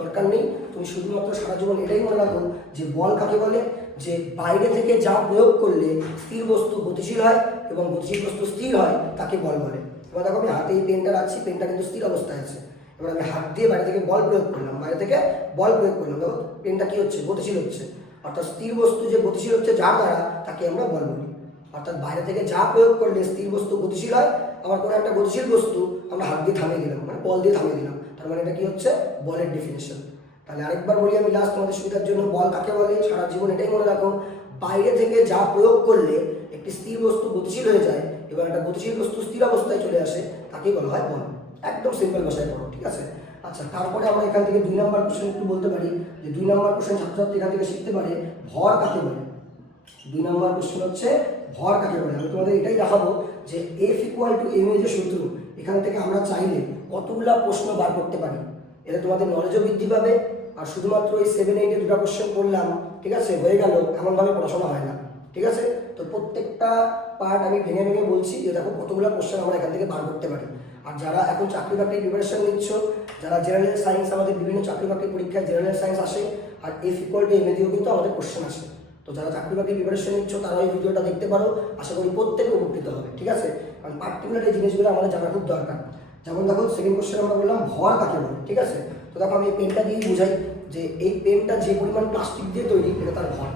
দরকার নেই। তুমি শুধুমাত্র সারা জীবন এটাই মনে রাখো যে বল কাকে বলে, যে বাইরে থেকে যা প্রয়োগ করলে স্থির বস্তু গতিশীল হয় এবং গতিশীল বস্তু স্থির হয় তাকে বল বলে। এবার দেখো আমি হাতে এই পেনটা রাখছি, পেনটা কিন্তু স্থির অবস্থায় আছে। এবার আমি হাত দিয়ে বাইরে থেকে বল প্রয়োগ করলাম, বাইরে থেকে বল প্রয়োগ করলাম, দেখো পেনটা কি হচ্ছে, গতিশীল হচ্ছে। অর্থাৎ স্থির বস্তু যে গতিশীল হচ্ছে যার দ্বারা তাকে আমরা বল বলি। অর্থাৎ বাইরে থেকে যা প্রয়োগ করলে স্থির বস্তু গতিশীল হয়, আবার কোনো একটা গতিশীল বস্তু আমরা হাত দিয়ে থামিয়ে দিলাম, মানে বল দিয়ে থামিয়ে দিলাম, তার মানে এটা কি হচ্ছে, বলের ডেফিনেশন। তাহলে আরেকবার বলি আমি লাস্ট তোমাদের সুবিধার জন্য, বল কাকে বলে সারা জীবন এটাই মনে রাখো, বাইরে থেকে যা প্রয়োগ করলে একটি স্থির বস্তু গতিশীল হয়ে যায় এবং একটা গতিশীল বস্তু স্থির অবস্থায় চলে আসে তাকেই বলা হয় বল। একদম সিম্পল ভাষায় পড়ো, ঠিক আছে। আচ্ছা, তারপরে আমরা এখান থেকে 2 নম্বর কোশ্চেন একটু বলতে পারি যে 2 নম্বর কোশ্চেন ছাত্রছাত্রী এখান থেকে শিখতে পারে ভর কাকে বলে। 2 নম্বর কোশ্চেন হচ্ছে ভর কাকে বলে। আমি তোমাদের এটাই দেখাবো যে F = m যে সূত্র, এখান থেকে আমরা চাইলে কতগুলা প্রশ্ন বার করতে পারি। এটা তোমাদের নলেজও বৃদ্ধি পাবে। আর শুধুমাত্র এই 7-8 দুটো কোশ্চেন করলাম, ঠিক আছে, হয়ে গেল, এমনভাবে পড়াশোনা হয় না, ঠিক আছে। তো প্রত্যেকটা পার্ট আমি ভেঙে ভেঙে বলছি যে দেখো কতগুলো কোশ্চেন আমরা এখান থেকে বার করতে পারি। আর যারা এখন চাকরি বাকরির প্রিপারেশন নিচ্ছ, যারা জেনারেল সায়েন্স, আমাদের বিভিন্ন চাকরি বাকরি পরীক্ষায় জেনারেল সায়েন্স আসে আর F = m দিয়েও কিন্তু আমাদের কোশ্চেন আসে। তো যারা চাকরি বাকরির প্রিপারেশন নিচ্ছ তারা এই ভিডিওটা দেখতে পারো, আশা করি প্রত্যেকে উপকৃত হবে, ঠিক আছে। কারণ পার্টিকুলার এই জিনিসগুলো আমাদের জানা খুব দরকার। যেমন দেখো সেকেন্ড কোশ্চেন আমরা বললাম ভর কাকে বলে, ঠিক আছে। তো দেখো আমি এই পেনটা দিয়েই বুঝাই যে এই পেনটা যে পরিমাণ প্লাস্টিক দিয়ে তৈরি এটা তার ভর।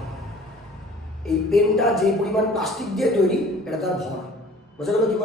এই পেনটা যে পরিমাণ প্লাস্টিক দিয়ে তৈরি এটা তার ভর, বোঝা গেল কি?